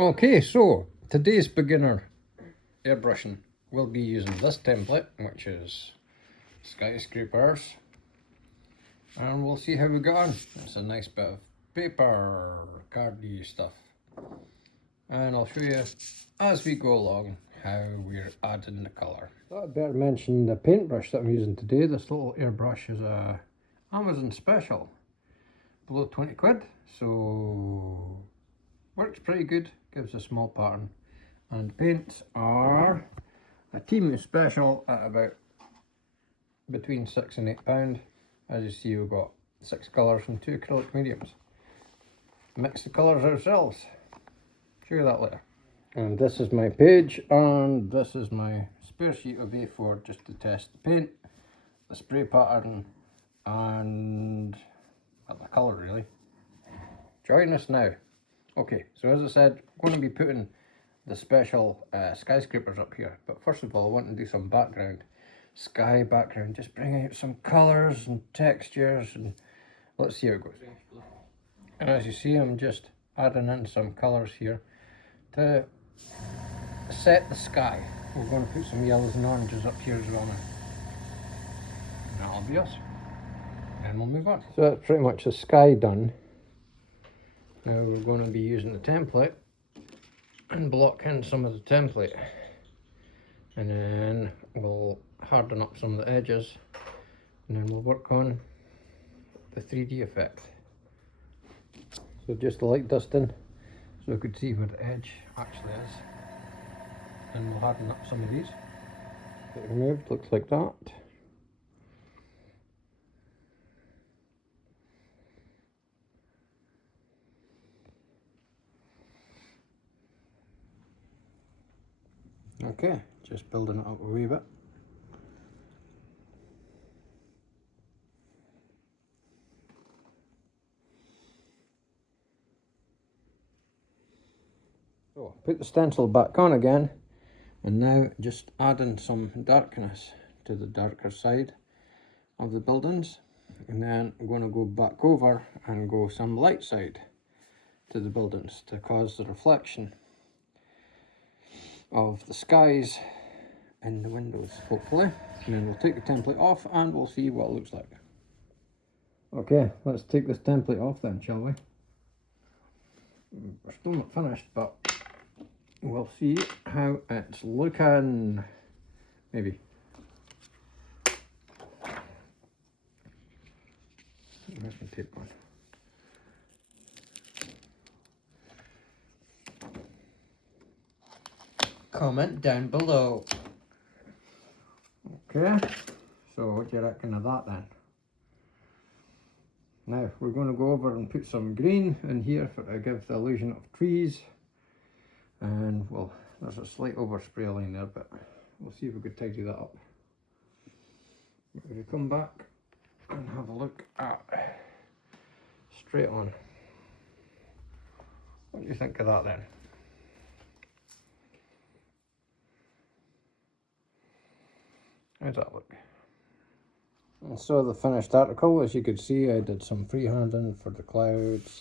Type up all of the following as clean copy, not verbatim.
Okay, so today's beginner airbrushing will be using this template, which is skyscrapers, and we'll see how we get on. It's a nice bit of paper, cardy stuff, and I'll show you as we go along how we're adding the colour. I better mention the paintbrush that I'm using today. This little airbrush is a Amazon special, below 20 quid, so works pretty good, gives a small pattern. And the paints are a Temu special at about between £6 and £8. As you see, we've got 6 colours and 2 acrylic mediums. Mix the colours ourselves. Show you that later. And this is my page, and this is my spare sheet of A4 just to test the paint, the spray pattern, and well, the colour really. Join us now. Okay, so as I said, I'm going to be putting the special skyscrapers up here, but first of all I want to do some background, sky background, just bring out some colours and textures, and let's see how it goes. And as you see, I'm just adding in some colours here to set the sky. We're going to put some yellows and oranges up here as well now, and that'll be us, and we'll move on. So that's pretty much the sky done. Now we're going to be using the template and block in some of the template, and then we'll harden up some of the edges, and then we'll work on the 3D effect. So just light dusting so I could see where the edge actually is, and we'll harden up some of these. Get removed, looks like that. Okay, just building it up a wee bit. So, put the stencil back on again, and now just adding some darkness to the darker side of the buildings, and then I'm going to go back over and go some light side to the buildings to cause the reflection of the skies in the windows, hopefully. And then we'll take the template off and we'll see what it looks like. Okay, let's take this template off then, shall we? We're still not finished, but we'll see how it's looking. Maybe. Where's my tape on? Comment down below. Okay, so what do you reckon of that then? Now we're going to go over and put some green in here to give the illusion of trees, and well, there's a slight overspray line there, but we'll see if we could tidy that up. If we come back and have a look at straight on, what do you think of that then? How's that look? And so the finished article, as you could see, I did some freehanding for the clouds,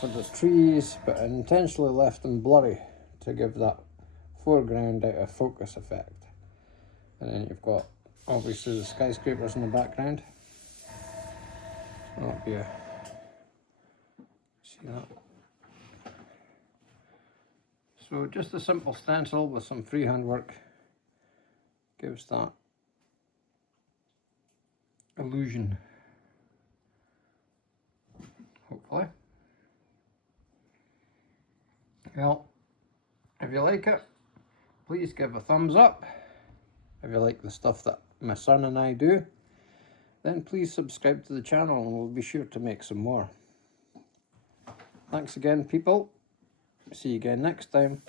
for the trees, but I intentionally left them blurry to give that foreground out of focus effect. And then you've got obviously the skyscrapers in the background. That'll be a, see that? So just a simple stencil with some freehand work gives that illusion, hopefully. Well, if you like it, please give a thumbs up. If you like the stuff that my son and I do, then please subscribe to the channel and we'll be sure to make some more. Thanks again, people. See you again next time.